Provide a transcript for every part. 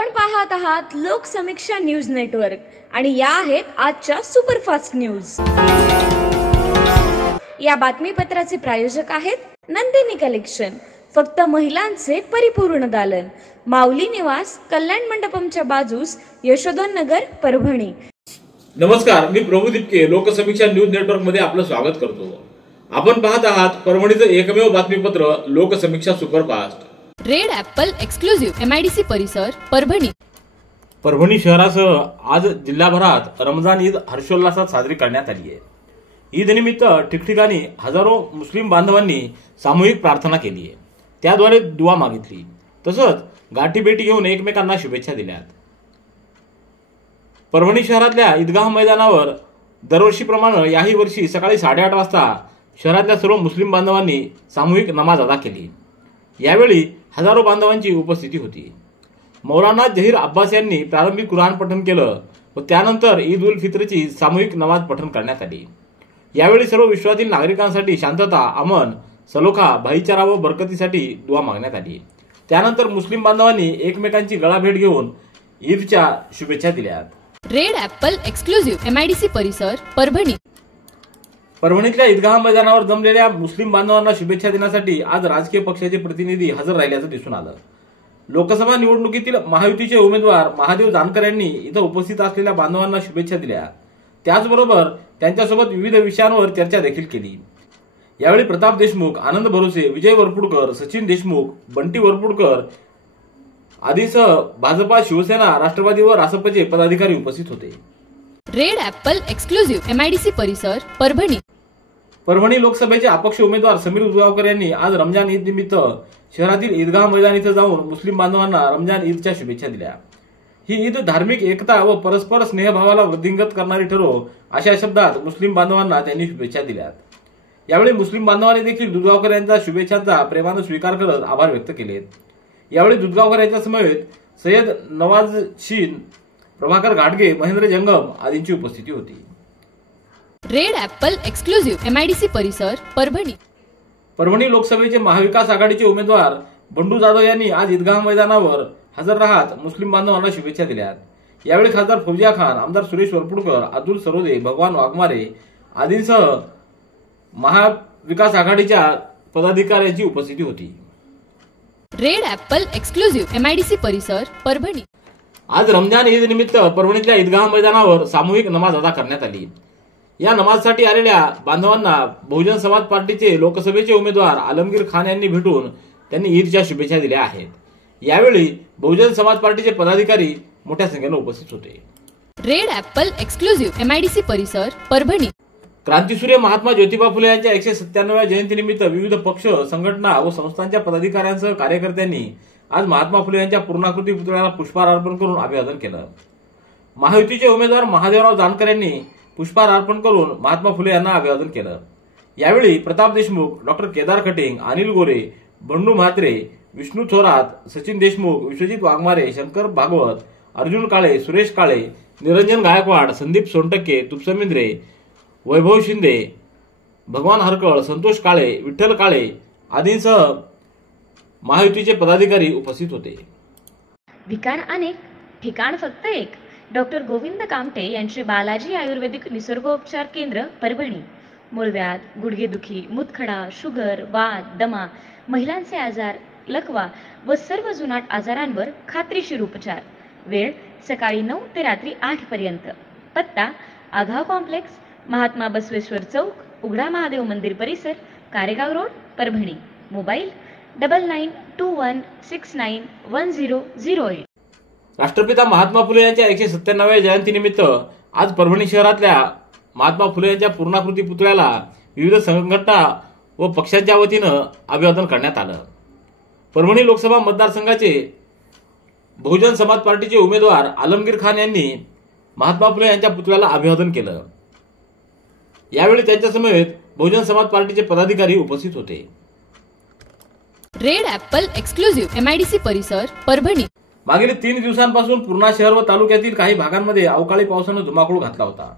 आपण पाहत आहात लोकसमीक्षा न्यूज नेटवर्क आणि या आहेत आजच्या सुपरफास्ट न्यूज। या बातमीपत्राचे प्रायोजक आहेत नंदिनी कलेक्शन, फक्त महिलांचे परिपूर्ण दालन, माऊली निवास, कल्याण मंडपमच्या बाजूस, यशोधन नगर, परभणी। नमस्कार, मी प्रभू दिपके लोकसमीक्षा न्यूज नेटवर्क मध्ये आपलं स्वागत करतो। आपण पाहत आहात परभणीचं एकमेव बातमीपत्र Loksamiksha superfast. Red Apple exclusive MIDC परिसर, परभणी। परभणी शहरासह आज जिल्हाभरात रमजान ईद हर्षोल्लासात साजरी करण्यात आली आहे। ईद निमित्त ठिकठिकाणी हजारो मुस्लिम बांधवांनी सामूहिक प्रार्थना केली आहे, त्याद्वारे दुआ मागितली, तसंच गाठीभेटी घेऊन एकमेकांना शुभेच्छा दिल्यात। परभणी शहरातल्या ईदगाह मैदानावर दरवर्षीप्रमाणे याही वर्षी सकाळी 8:30 वाजता शहरातल्या सर्व मुस्लिम बांधवांनी सामूहिक नमाज अदा केली। यावेळी हजारो बांधवांची उपस्थिती होती। मौलाना जहीर अब्बास यांनी प्रारंभी कुराण पठण केलं व त्यानंतर ईद उल फित्रची सामूहिक नमाज पठण करण्यात आली। यावेळी सर्व विश्वातील नागरिकांसाठी शांतता, अमन, सलोखा, भाईचारा व बरकतीसाठी दुआ मागण्यात आली। त्यानंतर मुस्लिम बांधवांनी एकमेकांची गळाभेट घेऊन ईदच्या शुभेच्छा दिल्या। रेड ॲपल एक्सक्लुझिव्ह MIDC परिसर, परभणी। परभणीतल्या ईदगाह मैदानावर जमलेल्या मुस्लिम बांधवांना शुभेच्छा देण्यासाठी आज राजकीय पक्षाचे प्रतिनिधी हजर राहिल्याचं दिसून आलं। लोकसभा निवडणुकीतील महायुतीचे उमेदवार महादेव जानकर यांनी इथं उपस्थित असलेल्या बांधवांना शुभेच्छा दिल्या। त्याचबरोबर त्यांच्यासोबत विविध विषयांवर चर्चा देखील केली। यावेळी प्रताप देशमुख, आनंद भरोसे, विजय वरपुडकर, सचिन देशमुख, बंटी वरपुडकर आदीसह भाजपा, शिवसेना, राष्ट्रवादी व रासपचे पदाधिकारी उपस्थित होते। रेड ॲपल एक्सक्लुझिव्ह MIDC परिसर, परभणी। परभणी लोकसभेचे अपक्ष उमेदवार समीर उदगावकर यांनी आज रमजान ईद निमित्त शहरातील ईदगाह मैदान इथं जाऊन मुस्लिम बांधवांना रमजान ईदच्या शुभेच्छा दिल्या। ही ईद धार्मिक एकता व परस्पर स्नेहभावाला वृद्धिंगत करणारी ठरो, अशा शब्दात मुस्लिम बांधवांना त्यांनी शुभेच्छा दिल्या। यावेळी मुस्लिम बांधवांनी देखील दुधगावकर यांच्या शुभेच्छांचा प्रेमाने स्वीकार करत आभार व्यक्त केले। यावेळी दुधगावकर यांच्या समवेत सय्यद नवाज शीन, प्रभाकर घाटगे, महेंद्र जंगम आदींची उपस्थिती होती। रेड ॲपल एक्सक्लुझिव्ह MIDC परिसर, परभणी। परभणी लोकसभेचे महाविकास आघाडीचे उमेदवार बंडू जाधव यांनी आज ईदगाह मैदानावर हजर राहत मुस्लिम बांधवांना शुभेच्छा दिल्या। यावेळी खासदार फौजिया खान, आमदार सुरेश वरपुडकर, अब्दुल सरोदे, भगवान वाघमारे आदींसह महाविकास आघाडीच्या पदाधिकाऱ्यांची उपस्थिती होती। रेड ॲपल एक्सक्लुझिव्ह MIDC परिसर, परभणी। आज रमजान ईद निमित्त परभणीतल्या ईदगाह मैदानावर सामूहिक नमाज अदा करण्यात आली। या नमाजसाठी आलेल्या बांधवांना बहुजन समाज पार्टीचे लोकसभेचे उमेदवार आलमगीर खान यांनी भेटून त्यांनी ईदच्या शुभेच्छा दिल्या आहेत। यावेळी बहुजन समाज पार्टीचे पदाधिकारी मोठ्या संख्येने उपस्थित होते। रेड ॲपल एक्सक्लुझिव्ह MIDC परिसर, परभणी। क्रांतीसूर्य महात्मा ज्योतिबा फुले यांच्या 197व्या जयंतीनिमित्त विविध पक्ष, संघटना व संस्थांच्या पदाधिकाऱ्यांसह कार्यकर्त्यांनी आज महात्मा फुले यांच्या पूर्णाकृती पुतळ्याला पुष्पहार अर्पण करून अभिवादन केलं। महायुतीचे उमेदवार महादेवराव जानकर यांनी पुष्पहार अर्पण करून महात्मा फुले यांना अभिवादन केलं। यावेळी प्रताप देशमुख, डॉक्टर केदार कटिंग, अनिल गोरे, बंडू म्हात्रे, विष्णू थोरात, सचिन देशमुख, विश्वजित वाघमारे, शंकर भागवत, अर्जुन काळे, सुरेश काळे, निरंजन गायकवाड, संदीप सोनटक्के, तुपसमिंद्रे, वैभव शिंदे, भगवान हरकळ, संतोष काळे, विठ्ठल काळे आदींसह महायुतीचे पदाधिकारी उपस्थित होते। ठिकाण अनेक, ठिकाण फक्त एक। डॉक्टर गोविंद कामटे यांचे बालाजी आयुर्वेदिक निसर्गोपचार केंद्र, परभणी। मूळव्याध, गुडघेदुखी, मुतखडा, शुगर, वात, दमा, महिलांचे आजार, लकवा व सर्व जुनाट आजारांवर खात्रीशीर उपचार। वेळ सकाळी 9 ते रात्री 8 पर्यंत। पत्ता आघाव कॉम्प्लेक्स, महात्मा बसवेश्वर चौक, उघडा महादेव मंदिर परिसर, कारेगाव रोड, परभणी। मोबाईल 9921691008। राष्ट्रपिता महात्मा फुले यांच्या 197व्या जयंतीनिमित्त आज परभणी शहरातल्या महात्मा फुले यांच्या पूर्णाकृती पुतळ्याला विविध संघटना व पक्षांच्या वतीनं अभिवादन करण्यात आलं। परभणी लोकसभा मतदारसंघाचे बहुजन समाज पार्टीचे उमेदवार आलमगीर खान यांनी महात्मा फुले यांच्या पुतळ्याला अभिवादन केलं। यावेळी त्यांच्या समवेत बहुजन समाज पार्टीचे पदाधिकारी उपस्थित होते। रेड ॲपल एक्सक्लुझिव्ह MIDC परिसर, परभणी। मागील 3 दिवसांपासून पूर्णा शहर व तालुक्यातील काही भागांमध्ये अवकाळी पावसानं धुमाकूळ घातला होता।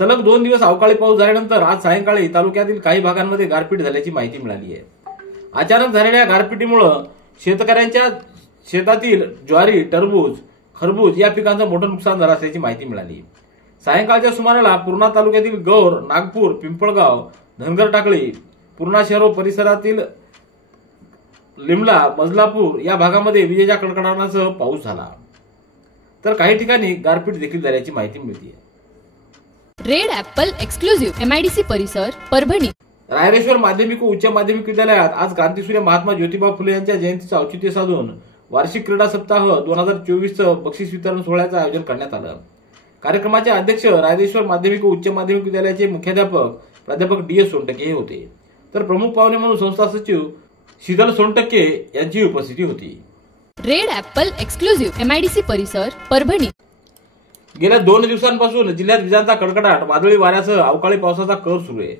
सलग 2 दिवस अवकाळी पाऊस झाल्यानंतर आज सायंकाळी तालुक्यातील काही भागांमध्ये गारपीट झाल्याची माहिती मिळाली आहे। अचानक झालेल्या गारपिटीमुळे शेतकऱ्यांच्या शेतातील ज्वारी, टरबूज, खरबूज या पिकांचं मोठं नुकसान झालं असल्याची माहिती मिळाली। सायंकाळच्या सुमाराला पूर्णा तालुक्यातील गौर, नागपूर, पिंपळगाव, धनगर टाकळी, पूर्णा शहर व परिसरातील लिमला, मजलापूर या भागामध्ये विजेच्या कडकडाटासह पाऊस झाला, तर काही ठिकाणी गारपीट देखील झाल्याची माहिती मिळते। रेड ॲपल एक्सक्लुझिव्ह MIDC परिसर परभणी। रायरेश्वर माध्यमिक व उच्च माध्यमिक विद्यालयात आज क्रांतीसूर्य महात्मा ज्योतिबा फुले यांच्या जयंतीचं औचित्य साधून वार्षिक क्रीडा सप्ताह 2024चं बक्षीस वितरण सोहळ्याचं आयोजन करण्यात आलं। कार्यक्रमाचे अध्यक्ष रायरेश्वर माध्यमिक व उच्च माध्यमिक विद्यालयाचे मुख्याध्यापक प्राध्यापक DS सोनटक्के हे होते, तर प्रमुख पाहुणे म्हणून संस्था सचिव शीतल सोनटक्के यांची उपस्थिती होती। रेड ॲपल एक्सक्लुझिव्ह MIDC परिसर परभणी। गेल्या 2 दिवसांपासून जिल्ह्यात विजांचा कडकडाट, वादळी वाऱ्यासह अवकाळी पावसाचा कहर सुरू आहे।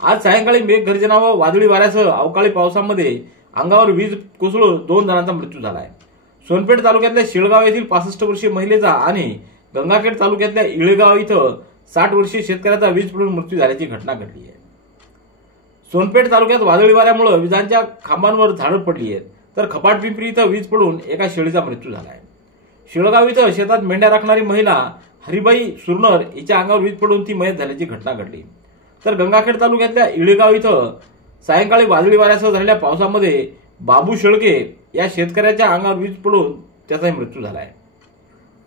आज सायंकाळी मेघगर्जना व वादळी वाऱ्यासह अवकाळी पावसामध्ये अंगावर वीज कोसळून 2 जणांचा मृत्यू झालाय। सोनपेठ तालुक्यातल्या शिळगाव येथील 65 वर्षीय महिलेचा आणि गंगाखेड तालुक्यातल्या इळेगाव इथं 60 वर्षीय शेतकऱ्याचा वीज पडून मृत्यू झाल्याची घटना घडली आहे। सोनपेठ तालुक्यात वादळी वाऱ्यामुळे विजांच्या खांबांवर झाडं पडली आहेत, तर खपाटपिंपरी इथं वीज पडून एका शेळीचा मृत्यू झालाय। शिळगाव इथं शेतात मेंढ्या राखणारी महिला हरिबाई सुरनर हिच्या अंगावर वीज पडून ती मयत झाल्याची घटना घडली, तर गंगाखेड तालुक्यातल्या इळेगाव इथं सायंकाळी वादळी वाऱ्यासह झालेल्या पावसामध्ये बाबू शेळके या शेतकऱ्याच्या अंगावर वीज पडून त्याचा मृत्यू झालाय,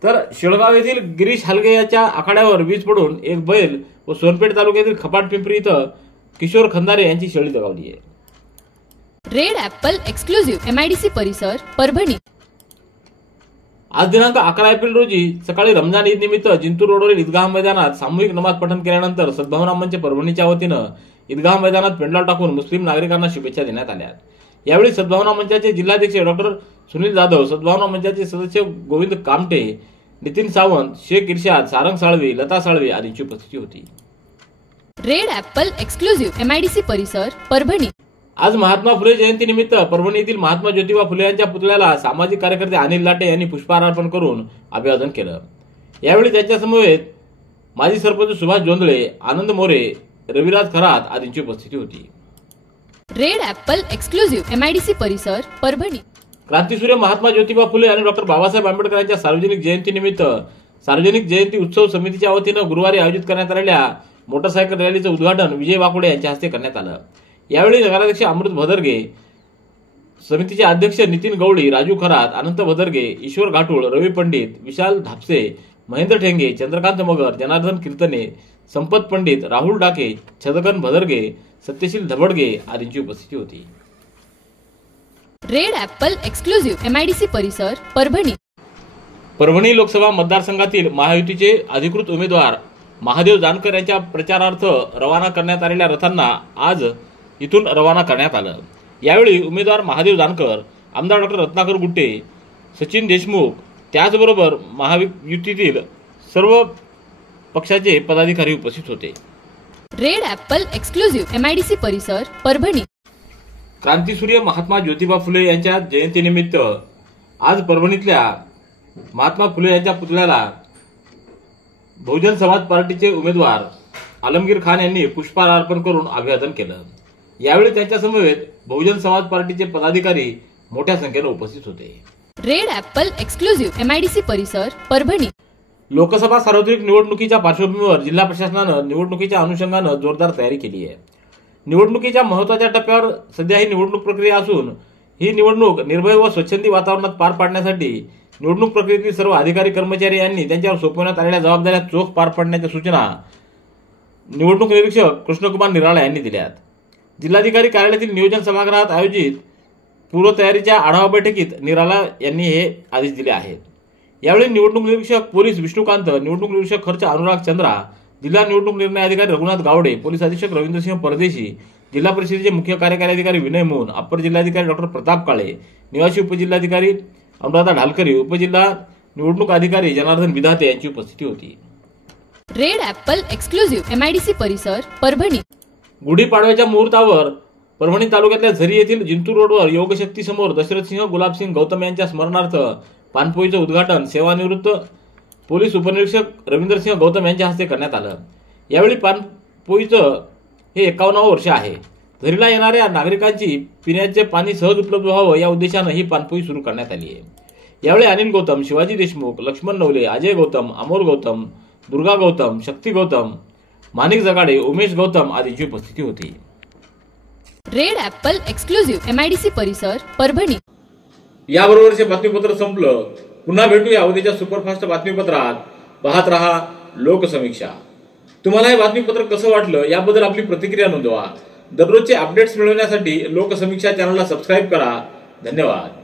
तर शेळगाव येथील गिरीश हलगे याच्या आखाड्यावर वीज पडून एक बैल व सोनपेठ तालुक्यातील खपाटपिंपरी इथं किशोर खंदारे यांची शेळी दगावली आहे। रेड ॲपल एक्सक्लुझिव्ह MIDC परिसर परभणी। आज दिनांक 11 एप्रिल रोजी सकाळी रमजान ईद निमित्त जिंतूर रोडवरील ईदगाह मैदानात सामूहिक नमाज पठण केल्यानंतर सद्भावना मंच परभणीच्या वतीनं ईदगाह मैदानात पेंडॉल टाकून मुस्लिम नागरिकांना शुभेच्छा देण्यात आल्या। यावेळी सद्भावना मंचाचे जिल्हाध्यक्ष डॉक्टर सुनील जाधव, सद्भावना मंचाचे सदस्य गोविंद कामटे, नितीन सावंत, शेख इर्शाद, सारंग साळवे, लता साळवे आदींची उपस्थिती होती। रेड ॲपल एक्सक्लुझिव्ह MIDC परिसर परभणी। आज महात्मा फुले जयंतीनिमित्त परभणी येथील महात्मा ज्योतिबा फुले यांच्या पुतळ्याला सामाजिक कार्यकर्ते अनिल लाटे यांनी पुष्पहार अर्पण करून अभिवादन केलं। यावेळी त्यांच्यासमवेत माजी सरपंच सुभाष जोंधळे, आनंद मोरे, रविराज खरात आदींची उपस्थिती होती। रेड ॲपल एक्सक्लुझिव्ह MIDC परिसर परभणी। क्रांतीसूर्य महात्मा ज्योतिबा फुले आणि डॉक्टर बाबासाहेब आंबेडकर यांच्या सार्वजनिक जयंतीनिमित्त सार्वजनिक जयंती उत्सव समितीच्या वतीनं गुरुवारी आयोजित करण्यात आलेल्या मोटरसायकल रॅलीचं उद्घाटन विजय वाकुडे यांच्या हस्ते करण्यात आलं। यावेळी नगराध्यक्ष अमृत भदरगे, समितीचे अध्यक्ष नितीन गवळी, राजू खरात, अनंत भदरगे, ईश्वर घाटुळ, रवी पंडित, विशाल धापसे, महेंद्र ठेंगे, चंद्रकांत मगर, जनार्दन कीर्तने, संपत पंडित, राहुल डाके, छदगन भदरगे, सत्यशील धबडगे आदींची उपस्थिती होती। रेड ॲपल एक्सक्लुझिव्ह MIDC परिसर परभणी। परभणी लोकसभा मतदारसंघातील महायुतीचे अधिकृत उमेदवार महादेव जानकर यांच्या प्रचारार्थ रवाना करण्यात आलेल्या रथांना आज इथून रवाना करण्यात आलं। यावेळी उमेदवार महादेव जानकर, आमदार डॉक्टर रत्नाकर गुट्टे, सचिन देशमुख, त्याचबरोबर महायुतीतील सर्व पक्षाचे पदाधिकारी उपस्थित होते। रेड ॲपल एक्सक्लुझिव्ह MIDC परिसर परभणी। क्रांतीसूर्य महात्मा ज्योतिबा फुले यांच्या जयंतीनिमित्त आज परभणीतल्या महात्मा फुले यांच्या पुतळ्याला बहुजन समाज पार्टीचे उमेदवार आलमगीर खान यांनी पुष्पहार अर्पण करून अभिवादन केलं। यावेळी त्यांच्यासमवेत बहुजन समाज पार्टीचे पदाधिकारी मोठ्या संख्येने उपस्थित होते। रेड ॲपल एक्सक्लुझिव्ह MIDC परिसर परभणी। लोकसभा सार्वत्रिक निवडणुकीच्या पार्श्वभूमीवर जिल्हा प्रशासनानं निवडणुकीच्या अनुषंगानं जोरदार तयारी केली आहे। निवडणुकीच्या महत्त्वाच्या टप्प्यावर सध्या ही निवडणूक प्रक्रिया असून ही निवडणूक निर्भय व स्वच्छंदी वातावरणात पार पाडण्यासाठी निवडणूक प्रक्रियेतील सर्व अधिकारी कर्मचारी यांनी त्यांच्यावर सोपवण्यात आलेल्या जबाबदाऱ्या चोख पार पाडण्याच्या सूचना निवडणूक निरीक्षक कृष्णकुमार निराळा यांनी दिल्या आहेत। जिल्हाधिकारी कार्यालयातील नियोजन सभागृहात आयोजित पूर्वतयारीच्या आढावा बैठकीत निराळा यांनी हे आदेश दिले आहेत। यावेळी निवडणूक निरीक्षक पोलीस विष्णुकांत, निवडणूक निरीक्षक खर्च अनुराग चंद्रा, जिल्हा निवडणूक निर्णय अधिकारी रघुनाथ गावडे, पोलीस अधीक्षक रवींद्रसिंह परदेशी, जिल्हा परिषदेचे मुख्य कार्यकारी अधिकारी विनय मोहन, अप्पर जिल्हाधिकारी डॉक्टर प्रताप काळे, निवासी उपजिल्हाधिकारी अनुराधा ढालकरी, उपजिल्हा निवडणूक अधिकारी जनार्दन विधाते यांची उपस्थिती होती। रेड ॲपल एक्सक्लुझिव्ह MIDC परिसर परभणी। गुढीपाडव्याच्या मुहूर्तावर परभणी तालुक्यातल्या झरी येथील जिंतूर रोडवर योगशक्ती समोर दशरथसिंह गुलाबसिंह गौतम यांच्या स्मरणार्थ पानपोईचं उद्घाटन सेवानिवृत्त पोलीस उपनिरीक्षक रवींद्रसिंह गौतम यांच्या हस्ते करण्यात आलं। यावेळी पानपोईचं हे 51वं वर्ष आहे। झरीला येणाऱ्या नागरिकांची पिण्याचे पाणी सहज उपलब्ध व्हावं या उद्देशानं ही पानपोई सुरू करण्यात आली आहे। यावेळी अनिल गौतम, शिवाजी देशमुख, लक्ष्मण नवले, अजय गौतम, अमोल गौतम, दुर्गा गौतम, शक्ती गौतम, माणिक जगाडे, उमेश गौतम आदींची उपस्थिती होती. रेड ॲपल एक्सक्लुझिव्ह MIDC परिसर परभणी. याबरोबरचे बातमीपत्र संपलं. पुन्हा भेटूया उद्याच्या सुपरफास्ट बातमीपत्रात. पाहत रहा लोकसमीक्षा. तुम्हाला हे बातमीपत्र कसं वाटलं याबद्दल आपली प्रतिक्रिया नोंदवा. दररोजचे अपडेट्स मिळवण्यासाठी लोकसमीक्षा चॅनलला सबस्क्राईब करा. धन्यवाद.